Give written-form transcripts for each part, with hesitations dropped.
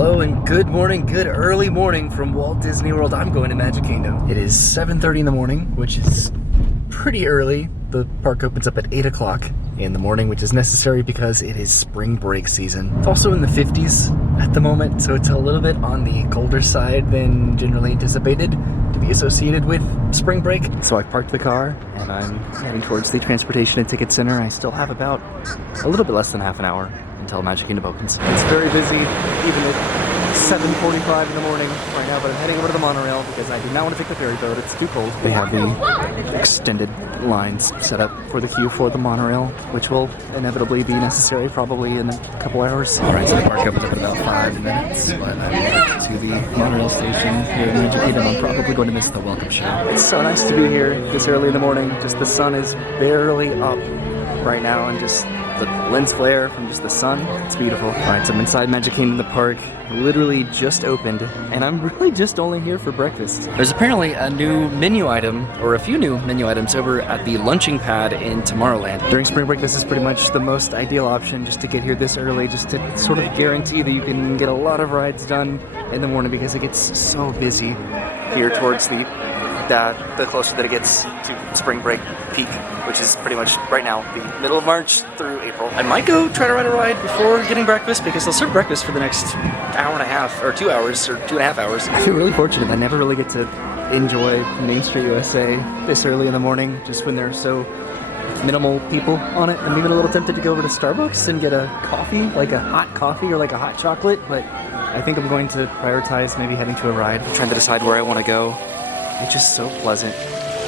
Hello and good morning, good early morning from Walt Disney World. I'm going to Magic Kingdom. It is 7:30 in the morning, which is pretty early. The park opens up at 8 o'clock in the morning, which is necessary because it is spring break season. It's also in the 50s at the moment, so it's a little bit on the colder side than generally anticipated to be associated with spring break. So I parked the car and I'm heading towards the Transportation and Ticket Center. I still have about a little bit less than half an hour until Magic Kingdom opens. It's very busy, even at 7:45 in the morning right now, but I'm heading over to the monorail because I do not want to take the ferry boat. It's too cold. They have the extended lines set up for the queue for the monorail, which will inevitably be necessary probably in a couple hours. Alright, so the park opens up in about 5 minutes, but I'm heading to the monorail station here in Magic Kingdom. I'm probably going to miss the welcome show. It's so nice to be here this early in the morning. Just the sun is barely up right now, and just the lens flare from just the sun. It's beautiful. Alright, so I'm inside Magic Kingdom. The park literally just opened, and I'm really just only here for breakfast. There's apparently a new menu item, or a few new menu items over at the lunching pad in Tomorrowland. During spring break, this is pretty much the most ideal option just to get here this early, just to sort of guarantee that you can get a lot of rides done in the morning because it gets so busy here towards the closer that it gets to spring break peak, which is pretty much right now, the middle of March through April. I might go try to ride a ride before getting breakfast because they'll serve breakfast for the next hour and a half, or 2 hours, or 2.5 hours. I feel really fortunate. I never really get to enjoy Main Street USA this early in the morning, just when there's so minimal people on it. I'm even a little tempted to go over to Starbucks and get a coffee, like a hot coffee or like a hot chocolate, but I think I'm going to prioritize maybe heading to a ride. I'm trying to decide where I want to go. It's just so pleasant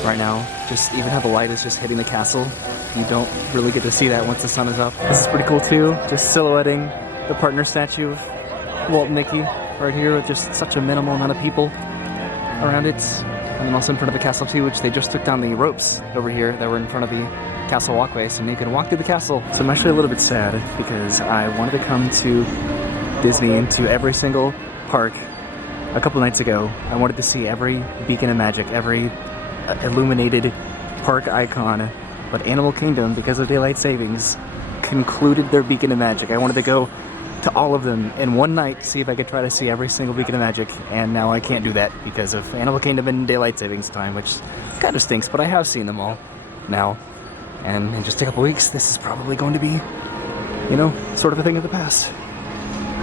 right now. Just even how the light is just hitting the castle. You don't really get to see that once the sun is up. This is pretty cool too. Just silhouetting the partner statue of Walt and Mickey right here with just such a minimal amount of people around it. And then also in front of the castle too, which they just took down the ropes over here that were in front of the castle walkway, so you can walk through the castle. So I'm actually a little bit sad because I wanted to come to Disney and to every single park a couple nights ago. I wanted to see every beacon of magic, every illuminated park icon, but Animal Kingdom, because of daylight savings, concluded their beacon of magic. I wanted to go to all of them in one night to see if I could try to see every single beacon of magic, and now I can't do that because of Animal Kingdom and daylight savings time, which kind of stinks, but I have seen them all now, and in just a couple weeks this is probably going to be, you know, sort of a thing of the past.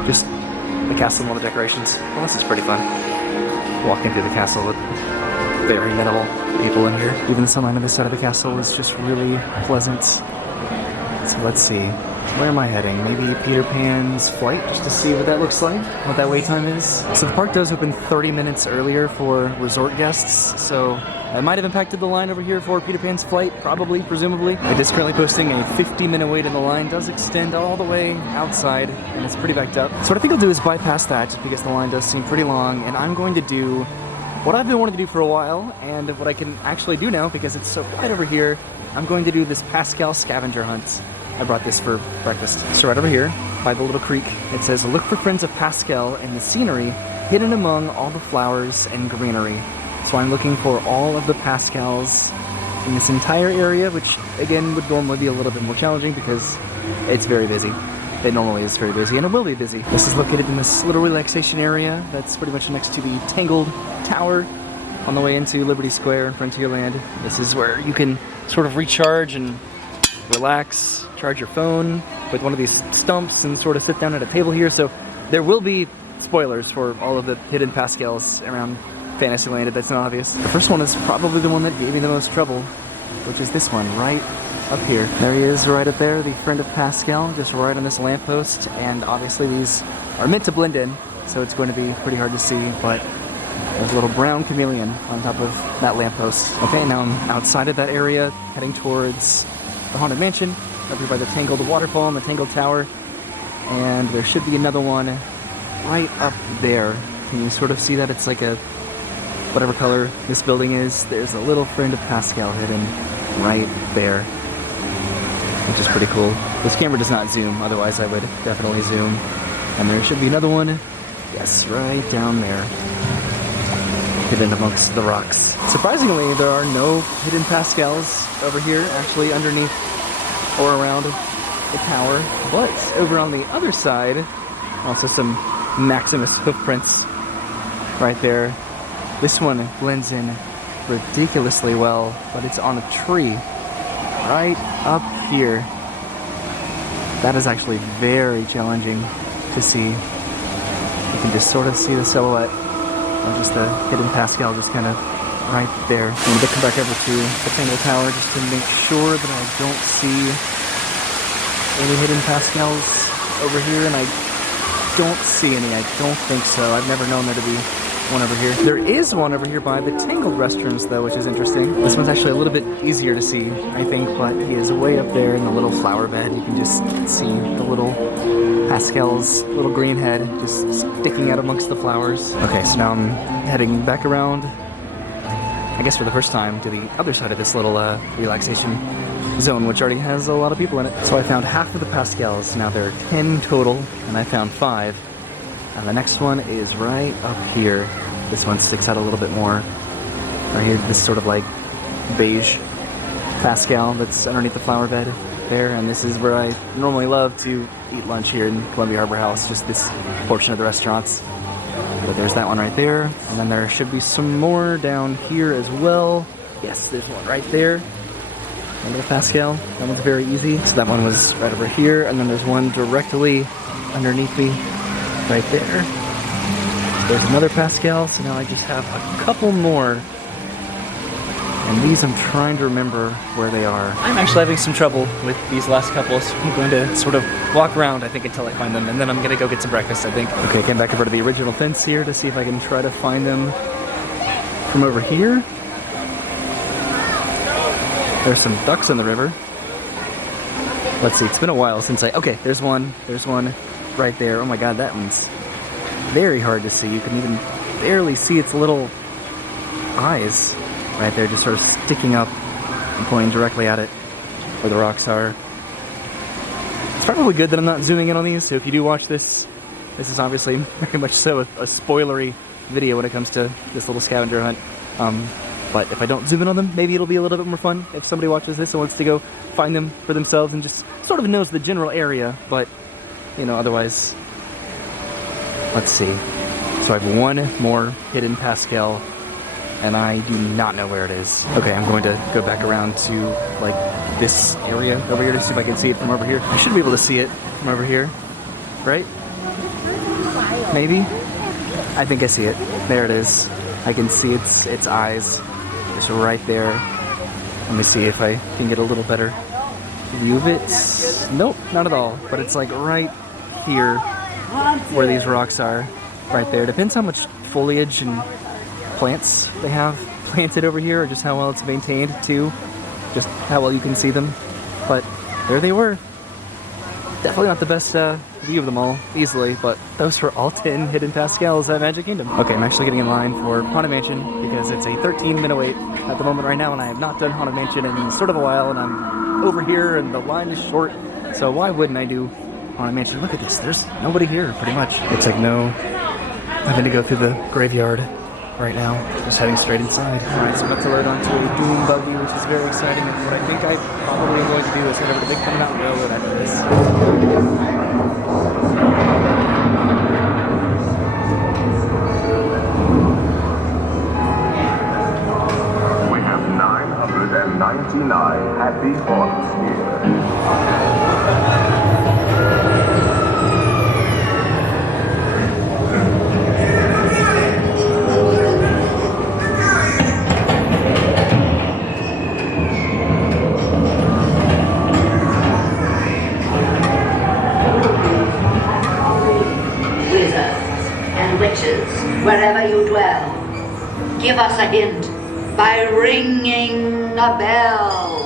Just the castle and all the decorations. Well, this is pretty fun. Walking through the castle with very minimal people in here. Even the sunlight on this side of the castle is just really pleasant. So let's see. Where am I heading? Maybe Peter Pan's flight, just to see what that looks like, what that wait time is. So the park does open 30 minutes earlier for resort guests, so that might have impacted the line over here for Peter Pan's flight, probably, presumably. It is currently posting a 50-minute wait, and the line does extend all the way outside, and it's pretty backed up. So what I think I'll do is bypass that, just because the line does seem pretty long, and I'm going to do what I've been wanting to do for a while, and what I can actually do now, because it's so quiet over here. I'm going to do this Pascal scavenger hunt. I brought this for breakfast. So right over here, by the little creek, it says, "Look for friends of Pascal and the scenery hidden among all the flowers and greenery." So I'm looking for all of the Pascals in this entire area, which again would normally be a little bit more challenging because it's very busy. It normally is very busy, and it will be busy. This is located in this little relaxation area that's pretty much next to the Tangled Tower on the way into Liberty Square in Frontierland. This is where you can sort of recharge and relax, charge your phone with one of these stumps and sort of sit down at a table here. So there will be spoilers for all of the hidden Pascals around Fantasyland if that's not obvious. The first one is probably the one that gave me the most trouble, which is this one right up here. There he is right up there, the friend of Pascal, just right on this lamppost, and obviously these are meant to blend in, so it's going to be pretty hard to see, but there's a little brown chameleon on top of that lamppost. Okay, now I'm outside of that area, heading towards the Haunted Mansion, up here by the Tangled Waterfall and the Tangled Tower, and there should be another one right up there. Can you sort of see that? It's like a, whatever color this building is, there's a little friend of Pascal hidden right there, which is pretty cool. This camera does not zoom, otherwise I would definitely zoom. And there should be another one, yes, right down there, hidden amongst the rocks. Surprisingly, there are no hidden Pascals over here, actually underneath or around the tower, but over on the other side, also some Maximus hoof prints right there. This one blends in ridiculously well, but it's on a tree right up here. That is actually very challenging to see. You can just sort of see the silhouette of just the hidden Pascal just kind of right there. I'm going to come back over to the panel tower just to make sure that I don't see any hidden Pascals over here, and I don't see any. I don't think so. I've never known there to be one over here. There is one over here by the Tangled restrooms though, which is interesting. This one's actually a little bit easier to see, I think, but he is way up there in the little flower bed. You can just see the little Pascal's little green head just sticking out amongst the flowers. Okay, so now I'm heading back around, I guess for the first time, to the other side of this little relaxation zone, which already has a lot of people in it. So I found half of the Pascals. Now there are 10 total, and I found 5. And the next one is right up here. This one sticks out a little bit more. Right here, this sort of like beige Pascal that's underneath the flower bed there. And this is where I normally love to eat lunch here in Columbia Harbor House, just this portion of the restaurants. But there's that one right there. And then there should be some more down here as well. Yes, there's one right there. Another Pascal. That one's very easy. So that one was right over here. And then there's one directly underneath me. Right there. There's another Pascal, so now I just have a couple more. And these I'm trying to remember where they are. I'm actually having some trouble with these last couple, so I'm going to sort of walk around, I think, until I find them, and then I'm going to go get some breakfast, I think. Okay, came back over to the original fence here to see if I can try to find them from over here. There's some ducks in the river. Let's see, it's been a while since okay, there's one right there. Oh my god, that one's very hard to see. You can even barely see its little eyes right there, just sort of sticking up and pointing directly at it where the rocks are. It's probably good that I'm not zooming in on these, so if you do watch this, this is obviously very much so a spoilery video when it comes to this little scavenger hunt. But if I don't zoom in on them, maybe it'll be a little bit more fun if somebody watches this and wants to go find them for themselves and just sort of knows the general area, but you know, otherwise, let's see. So I have one more hidden Pascal, and I do not know where it is. Okay, I'm going to go back around to, like, this area over here to see if I can see it from over here. I should be able to see it from over here, right? Maybe? I think I see it. There it is. I can see its eyes just right there. Let me see if I can get a little better view of it. Nope, not at all. But it's like right here where these rocks are, right there. Depends how much foliage and plants they have planted over here, or just how well it's maintained too, just how well you can see them. But there they were. Definitely not the best view of them all, easily, but those were all 10 hidden Pascals at Magic Kingdom. Okay, I'm actually getting in line for Haunted Mansion because it's a 13-minute wait at the moment right now, and I have not done Haunted Mansion in sort of a while, and I'm over here and the line is short, so why wouldn't I do Haunted Mansion? Look at this, there's nobody here, pretty much. It's like no having to go through the graveyard right now, just heading straight inside. Alright, so I'm about to load onto a Doom buggy, which is very exciting, and what I think I probably am going to do is head over to Big Thunder Mountain Railroad after this. We have 999 happy haunts here. Wherever you dwell, give us a hint by ringing a bell.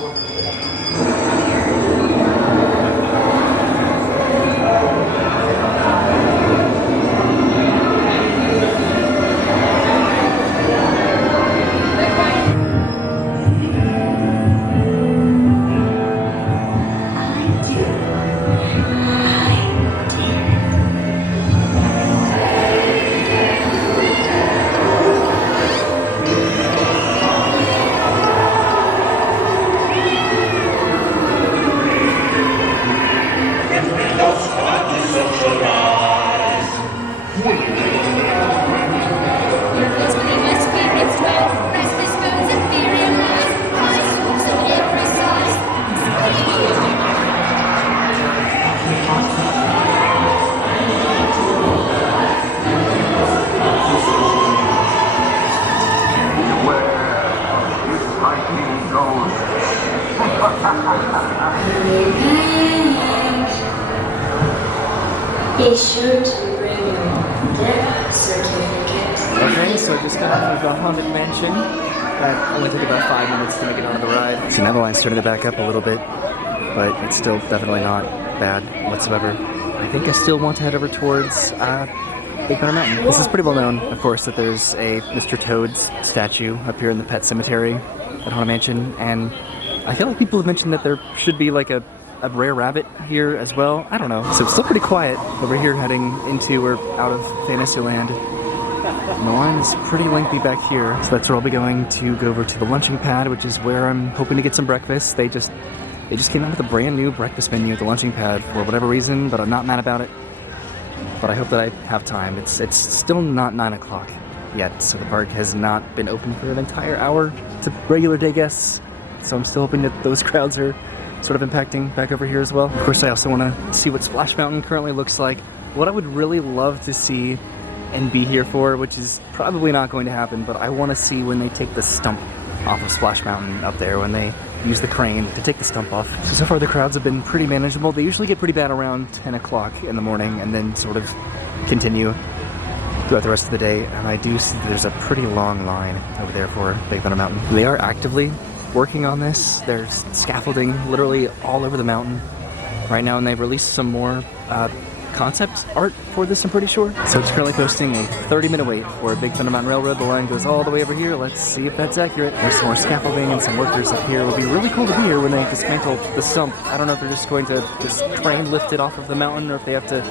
Be sure to bring your death certificate. Okay, so just got off of the Haunted Mansion. That only took about 5 minutes to make it onto the ride. So now the line's starting to back up a little bit, but it's still definitely not bad whatsoever. I think I still want to head over towards Big Thunder Mountain. This is pretty well known, of course, that there's a Mr. Toad's statue up here in the Pet Cemetery at Haunted Mansion, and I feel like people have mentioned that there should be like a rare rabbit here as well. I don't know. So it's still pretty quiet over here heading into or out of Fantasyland. And the line is pretty lengthy back here. So that's where I'll be going to go over to the lunching pad, which is where I'm hoping to get some breakfast. They just came out with a brand new breakfast menu at the lunching pad for whatever reason, but I'm not mad about it. But I hope that I have time. It's still not 9 o'clock yet, so the park has not been open for an entire hour to regular day guests. So I'm still hoping that those crowds are sort of impacting back over here as well. Of course, I also want to see what Splash Mountain currently looks like. What I would really love to see and be here for, which is probably not going to happen, but I want to see when they take the stump off of Splash Mountain up there, when they use the crane to take the stump off. So far the crowds have been pretty manageable. They usually get pretty bad around 10 o'clock in the morning and then sort of continue throughout the rest of the day. And I do see that there's a pretty long line over there for Big Thunder Mountain. They are actively working on this. There's scaffolding literally all over the mountain right now, and they've released some more concept art for this, I'm pretty sure. So it's currently posting a 30-minute wait for Big Thunder Mountain Railroad. The line goes all the way over here. Let's see if that's accurate. There's some more scaffolding and some workers up here. It would be really cool to be here when they dismantle the stump. I don't know if they're just going to just crane lift it off of the mountain or if they have to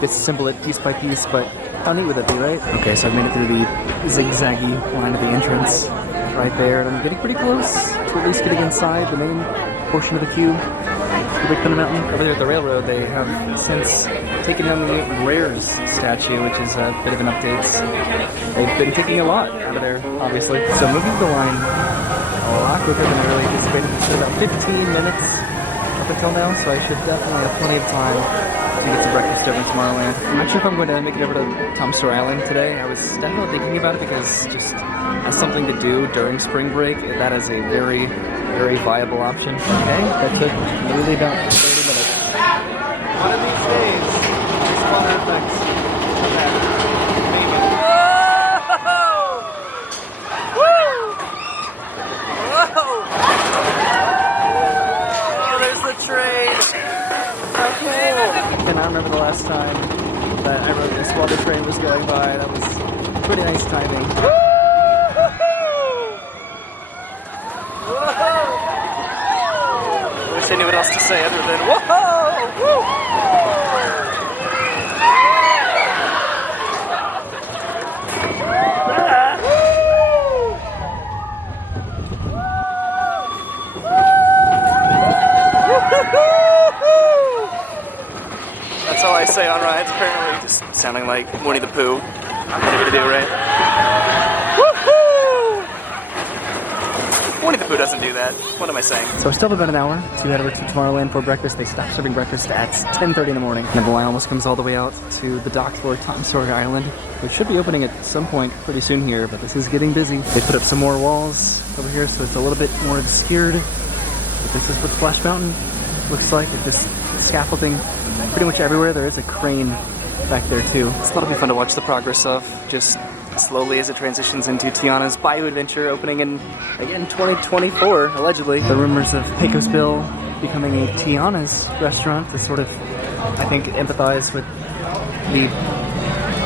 disassemble it piece by piece, but how neat would that be, right? Okay, so I've made it through the zigzaggy line of the entrance right there, and I'm getting pretty close to at least getting inside the main portion of the queue. The Big Thunder Mountain. Over there at the railroad, they have since taken down the Rares statue, which is a bit of an update. They've been taking a lot out of there, obviously. So moving the line a lot quicker than I really anticipated. It's been about 15 minutes up until now, so I should definitely have plenty of time to get some breakfast over in Tomorrowland. I'm not sure if I'm going to make it over to Sawyer Island today. I was definitely thinking about it because just as something to do during spring break, that is a very viable option. Okay, that took literally about 30 minutes. One of these days, these water effects. Whoa! Woo! Whoa! Oh, there's the train. So cool. And I remember the last time that I rode this while the train was going by. That was pretty nice timing. I wish I knew what else to say other than whoa! Woo! That's all I say on rides, apparently. Just sounding like Winnie the Pooh. Easy to do, right? Winnie the Pooh doesn't do that. What am I saying? So I still have about an hour to head over to Tomorrowland for breakfast. They stop serving breakfast at 10:30 in the morning. And the line almost comes all the way out to the dock for Sawyer Island, which should be opening at some point pretty soon here, but this is getting busy. They put up some more walls over here, so it's a little bit more obscured. But this is what Splash Mountain looks like. It's just scaffolding pretty much everywhere. There is a crane back there too. So that'll be fun to watch the progress of, just slowly as it transitions into Tiana's Bayou Adventure, opening in, again, 2024, allegedly. The rumors of Pecos Bill becoming a Tiana's restaurant to sort of, I think, empathize with the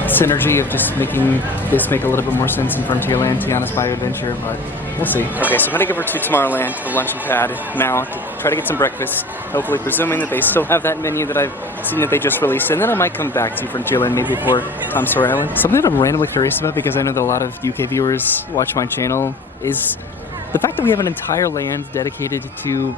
synergy of just making this make a little bit more sense in Frontierland, Tiana's Bayou Adventure, but we'll see. Okay, so I'm heading over to Tomorrowland, to the luncheon pad now, to try to get some breakfast, hopefully presuming that they still have that menu that I've seen that they just released, and then I might come back to Frontierland maybe for Sawyer Island. Something that I'm randomly curious about, because I know that a lot of UK viewers watch my channel, is the fact that we have an entire land dedicated to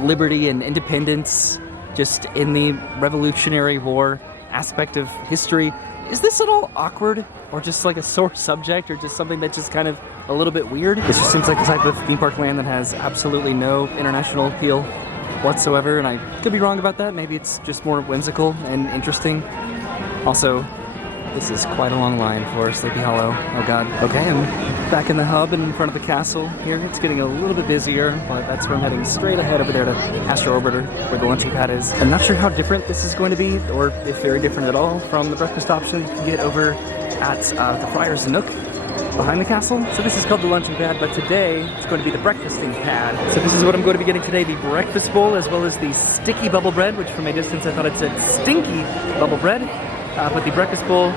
liberty and independence, just in the Revolutionary War aspect of history. Is this at all awkward, or just like a sore subject, or just something that's just kind of a little bit weird? This just seems like the type of theme park land that has absolutely no international appeal whatsoever, and I could be wrong about that. Maybe it's just more whimsical and interesting. Also, This is quite a long line for Sleepy Hollow. Oh god. Okay, I'm back in the hub and in front of the castle here. It's getting a little bit busier, but that's where I'm heading straight ahead over there to Astro Orbiter, where the launching pad is. I'm not sure how different this is going to be, or if very different at all from the breakfast option you can get over at the Friar's Nook behind the castle. So this is called the luncheon pad, but today it's going to be the breakfasting pad. So this is what I'm going to be getting today, the breakfast bowl, as well as the sticky bubble bread, which from a distance I thought it said stinky bubble bread. But the breakfast bowl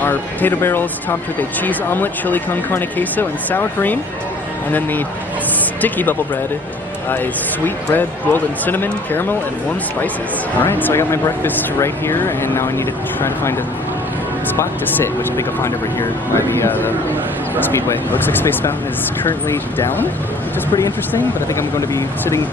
are potato barrels topped with a cheese omelet, chili con carne queso, and sour cream. And then the sticky bubble bread is sweet bread rolled in cinnamon, caramel, and warm spices. Alright, so I got my breakfast right here, and now I need to try to find a spot to sit, which I think I'll find over here by the Speedway. Looks like Space Mountain is currently down, which is pretty interesting, but I think I'm going to be sitting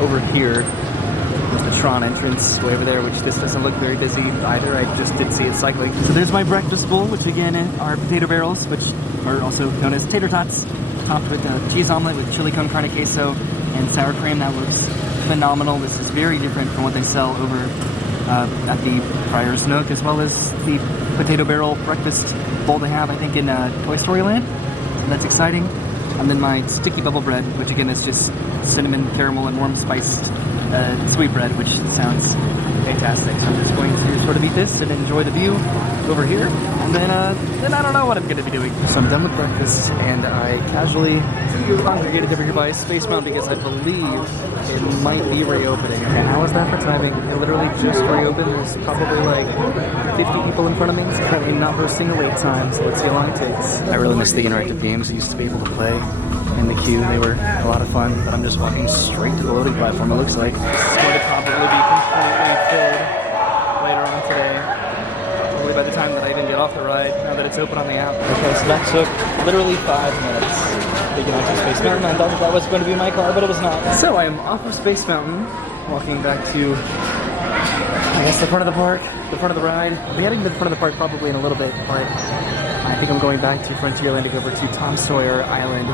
over here. There's the Tron entrance way over there, which this doesn't look very busy either. I just did see it cycling. So there's my breakfast bowl, which again are potato barrels, which are also known as tater tots, topped with a cheese omelet with chili con carne queso and sour cream. That looks phenomenal. This is very different from what they sell over at the Friar's Nook, as well as the potato barrel breakfast bowl they have, I think, in Toy Story Land. So that's exciting. And then my sticky bubble bread, which again is just cinnamon, caramel, and warm spiced sweet bread, which sounds fantastic. So I'm just going to sort of eat this and enjoy the view over here, and then I don't know what I'm going to be doing. So I'm done with breakfast, and I casually congregated over here by Space Mountain because I believe it might be reopening. And how is that for timing? It literally just reopened. There's probably like 50 people in front of me. It's currently not hosting a wait time, so let's see how long it takes. I really miss the interactive games I used to be able to play in the queue. They were a lot of fun, but I'm just walking straight to the loading platform, it looks like. This is going to probably be completely filled later on today. Probably by the time that I even get off the ride, now that it's open on the app. Okay, so that took literally 5 minutes to get onto Space Mountain. I thought that was going to be my car, but it was not. So I am off of Space Mountain, walking back to, I guess, the front of the park, the front of the ride. I'll be heading to the front of the park probably in a little bit, but I think I'm going back to Frontierland to go over to Tom Sawyer Island.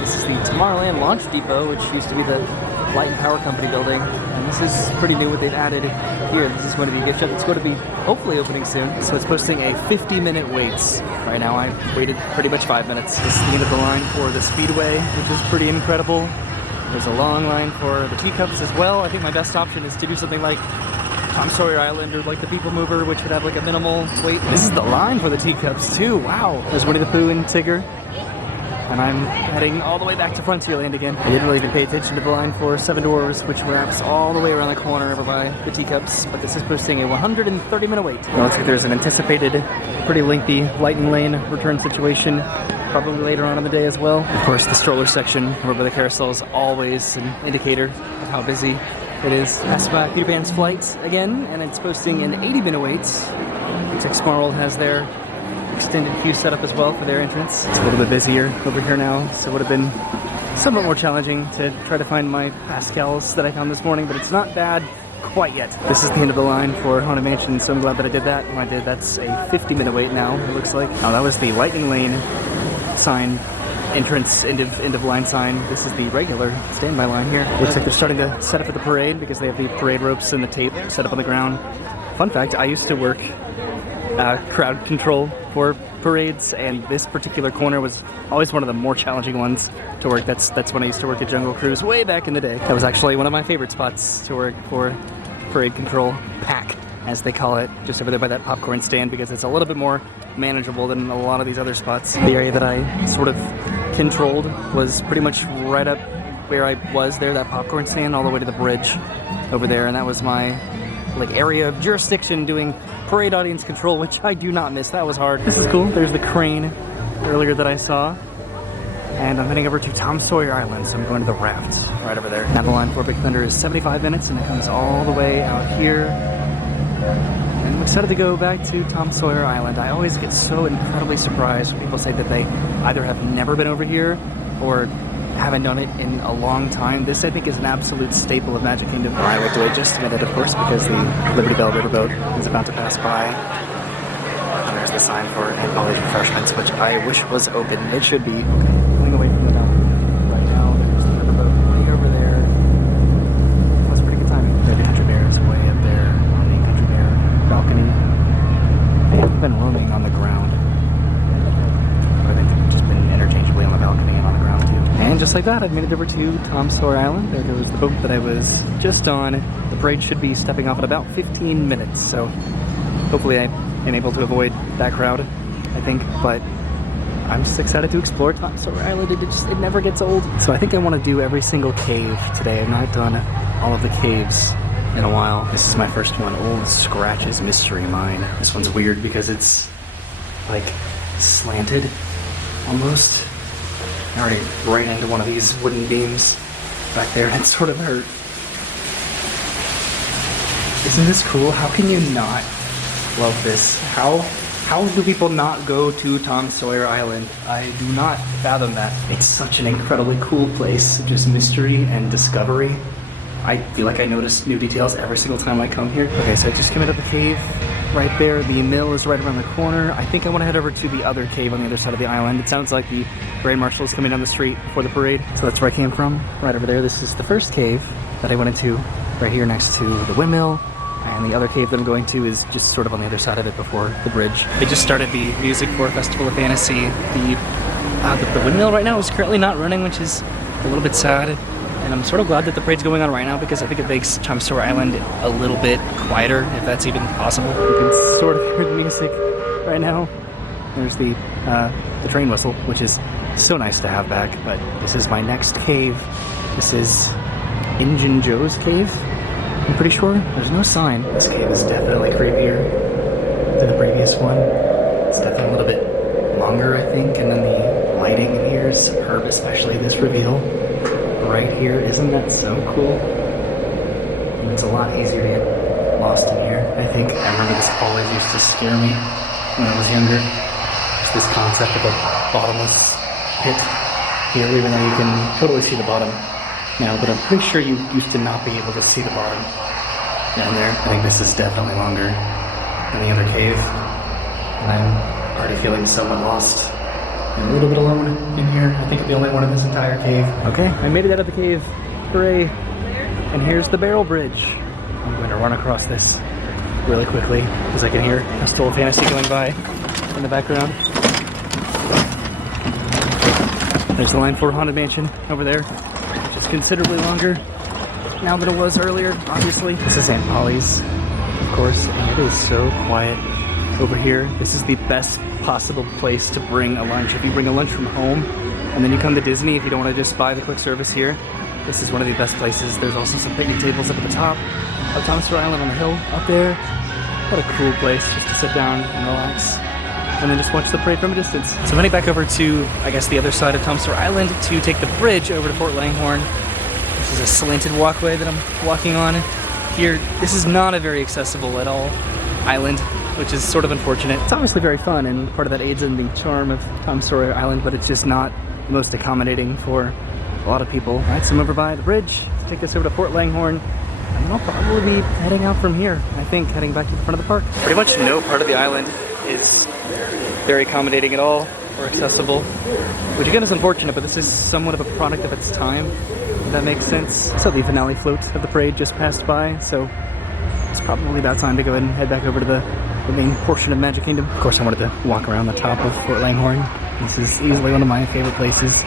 This is the Tomorrowland Launch Depot, which used to be the Light and Power Company building. And this is pretty new what they've added here. This is going to be a gift shop. It's going to be hopefully opening soon. So it's posting a 50-minute wait. Right now I waited pretty much 5 minutes. This is the end of the line for the Speedway, which is pretty incredible. There's a long line for the teacups as well. I think my best option is to do something like Tom Sawyer Island or like the People Mover, which would have like a minimal wait. This is the line for the teacups too. Wow. There's Winnie the Pooh and Tigger. And I'm heading all the way back to Frontierland again. I didn't really even pay attention to the line for Seven Dwarfs, which wraps all the way around the corner over by the teacups, but this is posting a 130-minute wait. It looks like there's an anticipated, pretty lengthy Lightning Lane return situation, probably later on in the day as well. Of course, the stroller section over by the carousel is always an indicator of how busy it is. Passed by Peter Pan's Flight again, and it's posting an 80-minute wait. Looks like Smart World has their extended queue set up as well for their entrance. It's a little bit busier over here now, so it would have been somewhat more challenging to try to find my Pascals that I found this morning, but it's not bad quite yet. This is the end of the line for Haunted Mansion, so I'm glad that I did that. When I did, that's a 50-minute wait now, it looks like. Oh, that was the Lightning Lane sign, entrance, end of line sign. This is the regular standby line here. Looks like they're starting to set up at the parade because they have the parade ropes and the tape set up on the ground. Fun fact, I used to work crowd control for parades, and this particular corner was always one of the more challenging ones to work. That's when I used to work at Jungle Cruise way back in the day. That was actually one of my favorite spots to work for parade control, pack as they call it, just over there by that popcorn stand, because it's a little bit more manageable than a lot of these other spots. The area that I sort of controlled was pretty much right up where I was there, that popcorn stand, all the way to the bridge over there, and that was my area of jurisdiction doing parade audience control, which I do not miss. That was hard. This is cool. There's the crane earlier that I saw, and I'm heading over to Tom Sawyer Island, so I'm going to the raft right over there. Now the line for Big Thunder is 75 minutes, and it comes all the way out here. And I'm excited to go back to Tom Sawyer Island. I always get so incredibly surprised when people say that they either have never been over here or haven't done it in a long time. This, I think, is an absolute staple of Magic Kingdom. I have to wait just a minute, of course, because the Liberty Bell riverboat is about to pass by. And there's the sign for Aunt Polly's Refreshments, which I wish was open. It should be. Okay, going away from the dock right now. There's the riverboat way over there. That's pretty good timing. The Country Bear is way up there on the Country Bear balcony. They haven't been roaming on the ground just like that, I've made it over to Tom Sawyer Island. There goes the boat that I was just on. The parade should be stepping off in about 15 minutes, so hopefully I am able to avoid that crowd, I think, but I'm just excited to explore Tom Sawyer Island. It never gets old. So I think I want to do every single cave today. I've not done all of the caves in a while. This is my first one, Old Scratch's Mystery Mine. This one's weird because it's like slanted almost. I already ran into one of these wooden beams back there and it sort of hurt. Isn't this cool? How can you not love this? How do people not go to Tom Sawyer Island? I do not fathom that. It's such an incredibly cool place, just mystery and discovery. I feel like I notice new details every single time I come here. Okay, so I just came out of the cave right there. The mill is right around the corner. I think I want to head over to the other cave on the other side of the island. It sounds like the Grand Marshal is coming down the street before the parade. So that's where I came from, right over there. This is the first cave that I went into, right here next to the windmill. And the other cave that I'm going to is just sort of on the other side of it before the bridge. They just started the music for Festival of Fantasy. The windmill right now is currently not running, which is a little bit sad. And I'm sort of glad that the parade's going on right now because I think it makes Tom Sawyer Island a little bit quieter, if that's even possible. You can sort of hear the music right now. There's the train whistle, which is so nice to have back. But this is my next cave. This is Injun Joe's cave. I'm pretty sure there's no sign. This cave is definitely creepier than the previous one. It's definitely a little bit longer, I think, and then the lighting in here is superb, especially this reveal right here. Isn't that so cool? And it's a lot easier to get lost in here, I think. I remember this always used to scare me when I was younger. Just this concept of a bottomless pit here, even though you can totally see the bottom now, but I'm pretty sure you used to not be able to see the bottom down there. I think this is definitely longer than the other cave, and I'm already feeling somewhat lost and a little bit alone in here. I think I'm the only one in this entire cave. Okay, I made it out of the cave. Hooray! And here's the barrel bridge. I'm going to run across this really quickly because I can hear Festival of Fantasy going by in the background. There's the line for Haunted Mansion over there. Considerably longer now than it was earlier, obviously. This is Aunt Polly's, of course, and it is so quiet over here. This is the best possible place to bring a lunch. If you bring a lunch from home and then you come to Disney, if you don't want to just buy the quick service here, this is one of the best places. There's also some picnic tables up at the top of Tom Sawyer Island on the hill up there. What a cool place just to sit down and relax and then just watch the parade from a distance. So I'm heading back over to, I guess, the other side of Tom Sawyer Island to take the bridge over to Fort Langhorne. This is a slanted walkway that I'm walking on here. This is not a very accessible at all island, which is sort of unfortunate. It's obviously very fun and part of that aids in the charm of Tom Sawyer Island, but it's just not the most accommodating for a lot of people. All right, so I'm over by the bridge to take this over to Fort Langhorne. And then I'll probably be heading out from here, I think, heading back to the front of the park. Pretty much no part of the island is very accommodating at all or accessible, which again is unfortunate, but this is somewhat of a product of its time, if that makes sense. So the finale float of the parade just passed by, so it's probably about time to go ahead and head back over to the main portion of Magic Kingdom. Of course, I wanted to walk around the top of Fort Langhorne. This is easily one of my favorite places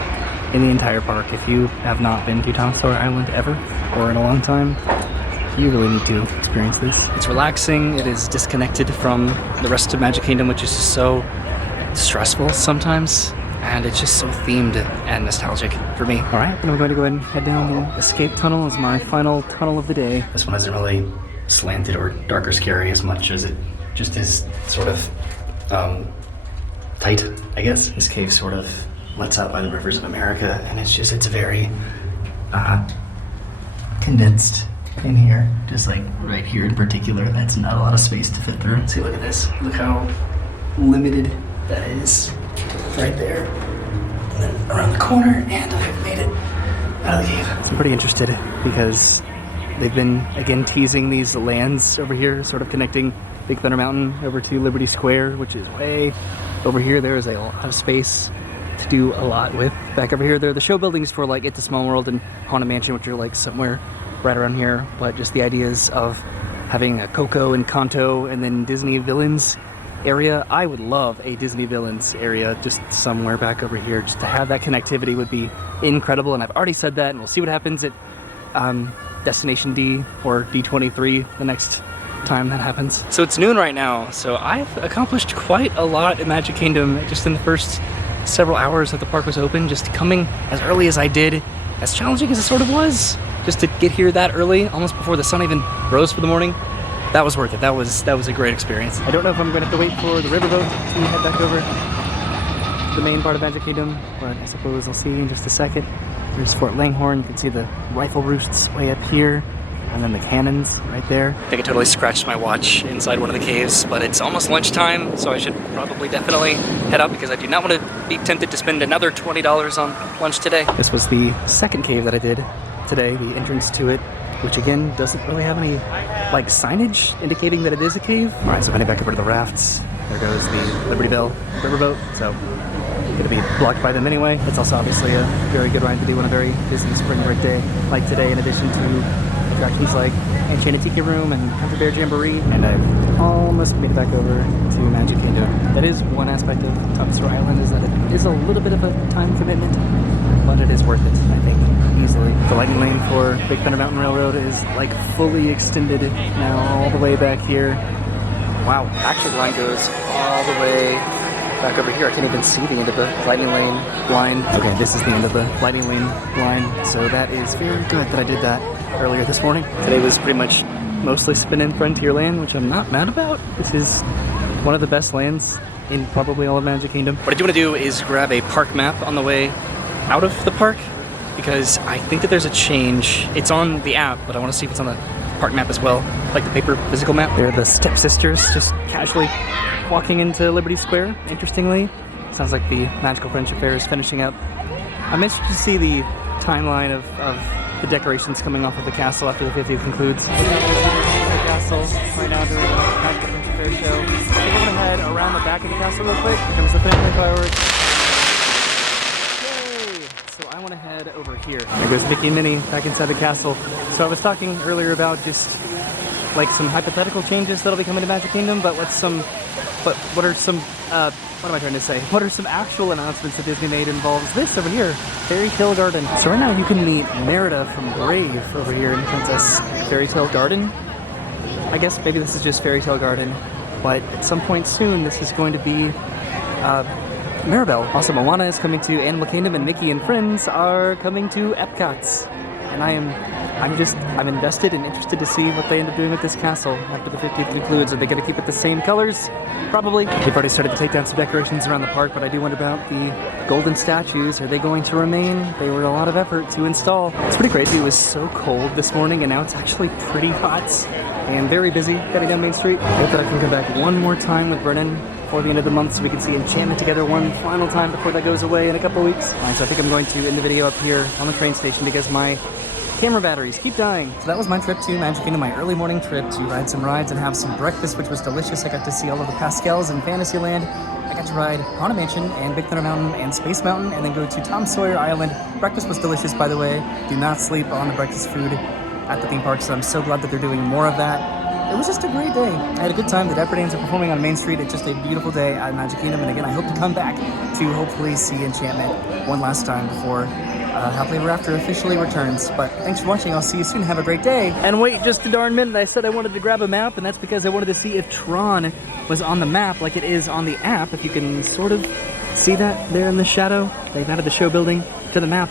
in the entire park. If you have not been to Tom Sawyer Island ever, or in a long time, you really need to experience this. It's relaxing, it is disconnected from the rest of Magic Kingdom, which is just so stressful sometimes, and it's just so themed and nostalgic for me. All right, then I'm going to go ahead and head down the escape tunnel as my final tunnel of the day. This one isn't really slanted or dark or scary as much as it just is sort of tight, I guess. This cave sort of lets out by the rivers of America, and it's very condensed in here, just like right here in particular. That's not a lot of space to fit through. See, look at this. Look how limited that is right there. And then around the corner, and I've made it out of the cave. So I'm pretty interested because they've been, again, teasing these lands over here, sort of connecting Big Thunder Mountain over to Liberty Square, which is way over here. There is a lot of space to do a lot with. Back over here, there are the show buildings for like It's a Small World and Haunted Mansion, which are like somewhere right around here. But just the ideas of having a Coco and Kanto and then Disney villains area. I would love a Disney Villains area just somewhere back over here. Just to have that connectivity would be incredible, and I've already said that, and we'll see what happens at Destination D or D23 the next time that happens. So it's noon right now, so I've accomplished quite a lot in Magic Kingdom just in the first several hours that the park was open. Just coming as early as I did, as challenging as it sort of was, just to get here that early, almost before the sun even rose for the morning. That was worth it. That was a great experience. I don't know if I'm going to have to wait for the riverboat to head back over to the main part of Magic Kingdom, but I suppose I'll see in just a second. There's Fort Langhorne. You can see the rifle roosts way up here, and then the cannons right there. I think I totally scratched my watch inside one of the caves, but it's almost lunchtime, so I should probably definitely head out because I do not want to be tempted to spend another $20 on lunch today. This was the second cave that I did today, the entrance to it, which again doesn't really have any like signage indicating that it is a cave. All right, so heading back over to the rafts. There goes the Liberty Bell riverboat, so gonna be blocked by them anyway. It's also obviously a very good ride to do on a very busy spring break day like today, in addition to attractions like Enchanted Tiki Room and Country Bear Jamboree. And I've almost made it back over to Magic Kingdom. That is one aspect of Sawyer Island, is that it is a little bit of a time commitment, but it is worth it, I think, easily. The lightning lane for Big Thunder Mountain Railroad is like fully extended now all the way back here. Wow, actually the line goes all the way back over here. I can't even see the end of the lightning lane line. Okay, this is the end of the lightning lane line, so that is very good that I did that earlier this morning. Today was pretty much mostly spent in Frontierland, which I'm not mad about. This is one of the best lands in probably all of Magic Kingdom. What I do want to do is grab a park map on the way out of the park, because I think that there's a change. It's on the app, but I want to see if it's on the park map as well, like the paper physical map. They're the stepsisters just casually walking into Liberty Square, interestingly. Sounds like the Magical Friendship Fair is finishing up. I'm interested to see the timeline of the decorations coming off of the castle after the 50th concludes. The castle right now during the Magical Friendship Fair show. I think I'm gonna head around the back of the castle real quick. Here comes the family fireworks. Yay! So I want to head over here. There goes Mickey and Minnie back inside the castle. So I was talking earlier about just like some hypothetical changes that'll be coming to Magic Kingdom, but what are some what am I trying to say? What are some actual announcements that Disney made involves this over here, Fairy Tale Garden. So right now you can meet Merida from Brave over here in Princess Fairy Tale Garden. I guess maybe this is just Fairy Tale Garden, but at some point soon this is going to be Mirabelle. Also, Moana is coming to Animal Kingdom, and Mickey and Friends are coming to Epcot's. And I'm invested and interested to see what they end up doing with this castle after the 50th concludes. Are they going to keep it the same colors? Probably. They've already started to take down some decorations around the park, but I do wonder about the golden statues. Are they going to remain? They were a lot of effort to install. It's pretty crazy. It was so cold this morning, and now it's actually pretty hot and very busy heading down Main Street. I hope that I can come back one more time with Brennan before the end of the month so we can see Enchantment together one final time before that goes away in a couple weeks. Alright, so I think I'm going to end the video up here on the train station because my camera batteries keep dying. So that was my trip to Magic Kingdom, my early morning trip to ride some rides and have some breakfast, which was delicious. I got to see all of the Pascals in Fantasyland. I got to ride Haunted Mansion and Big Thunder Mountain and Space Mountain, and then go to Tom Sawyer Island. Breakfast was delicious, by the way. Do not sleep on the breakfast food at the theme park, so I'm so glad that they're doing more of that. It was just a great day. I had a good time. The Dapper Dans are performing on Main Street. It's just a beautiful day at Magic Kingdom, and again, I hope to come back to hopefully see Enchantment one last time before Happily Ever After officially returns. But thanks for watching. I'll see you soon. Have a great day. And wait just a darn minute. I said I wanted to grab a map, and that's because I wanted to see if Tron was on the map like it is on the app. If you can sort of see that there in the shadow. They've added the show building to the map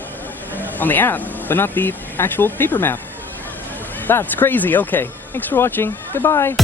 on the app, but not the actual paper map. That's crazy. Okay. Thanks for watching. Goodbye.